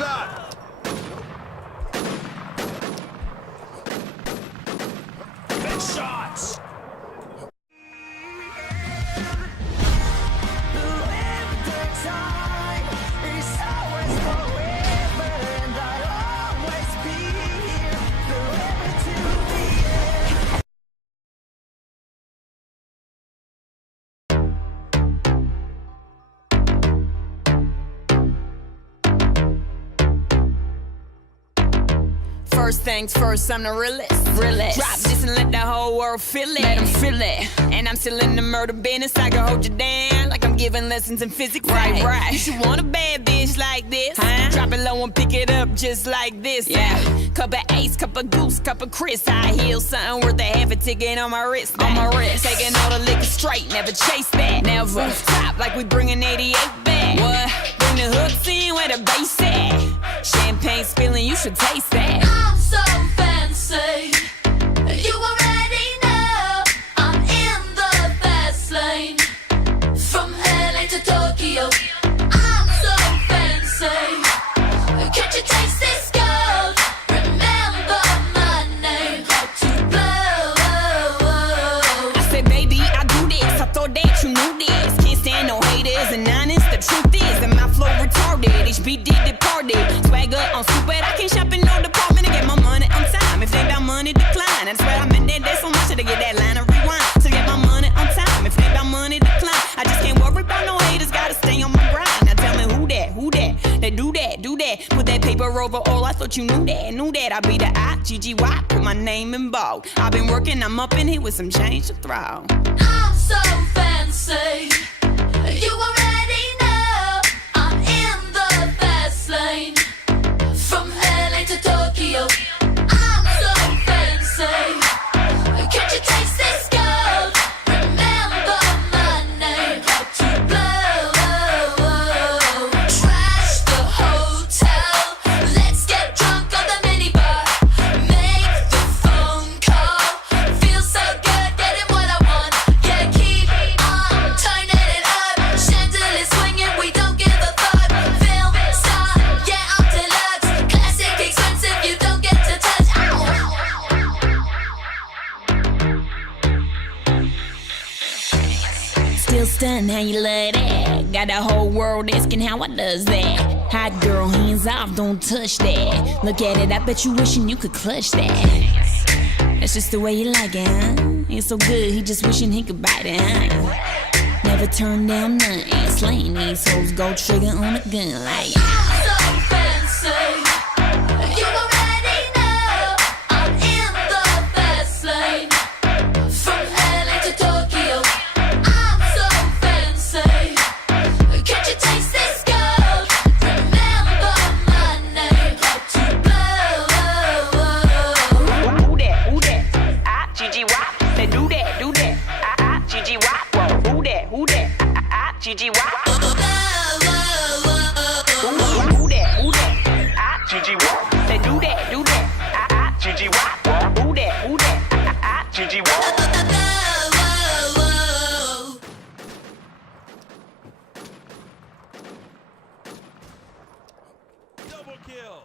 shot. Big shots. First things first, I'm the realest. Drop this and let the whole world feel it. Let them feel it. And I'm still in the murder business. I can hold you down like I'm giving lessons in physics. Right. You should want a bad bitch like this. Drop it low and pick it up just like this. Yeah. Cup of Ace, cup of Goose, cup of Chris. I heal something worth a half a ticket on my wrist. Taking all the liquor straight, never chase that. Never. Top like we bringing 88 back. What? Bring the hooks in where the bass at. Champagne spilling, you should taste that. I'm so fancy. You already know I'm in the fast lane. From LA to Tokyo, I'm so fancy. Can't you taste this gold? Remember my name, hard to blow. I said, baby, I do this. I thought that you knew this. Can't stand no haters and honest. The truth is that my flow retarded. HB did departed. Swagger on stupid. I can't shop in no department and get my money on time. If they about money, decline. That's why I'm in that day so much to get that line of rewind. To get my money on time. If they about money, decline. I just can't worry about no haters. Gotta stay on my grind. Now tell me who that? They do that. Put that paper over all. I thought you knew that. I be the I-G-G-Y. Put my name in bold. I've been working. I'm up in here with some change to throw. I'm so fancy. You already know I'm in the fast lane. From LA to Tokyo, I'm so fancy. Can't you taste this gold? Remember my name, hard to blow. Trash the hotel. Let's get drunk on the minibar. Make the phone call. Feel so good, getting what I want. Yeah, keep on turning it up. Chandelier swinging, we don't give a fuck. Film star, yeah, I'm deluxe. Classic, expensive, you don't get to touch. Still stunned how you love that. Got the whole world asking how I does that. Hot girl, hands off, don't touch that. Look at it, I bet you wishing you could clutch that. That's just the way you like it, huh? It's so good, he just wishing he could bite it, huh? Never turn down nothing. Slaying these hoes, go trigger on a gun like. I'm so fancy. You already know I'm in the fast lane. From LA to Tokyo, I'm so fancy. Can't you taste this gold? Remember my name, hard to blow. Who that? I-G-G-Y. They do that. I-G-G-Y. Who that? I-G-G-Y. Who that? I-G-G-Y. They do that. I-G-G-Y. Who that? I-G-G-Y. Double kill.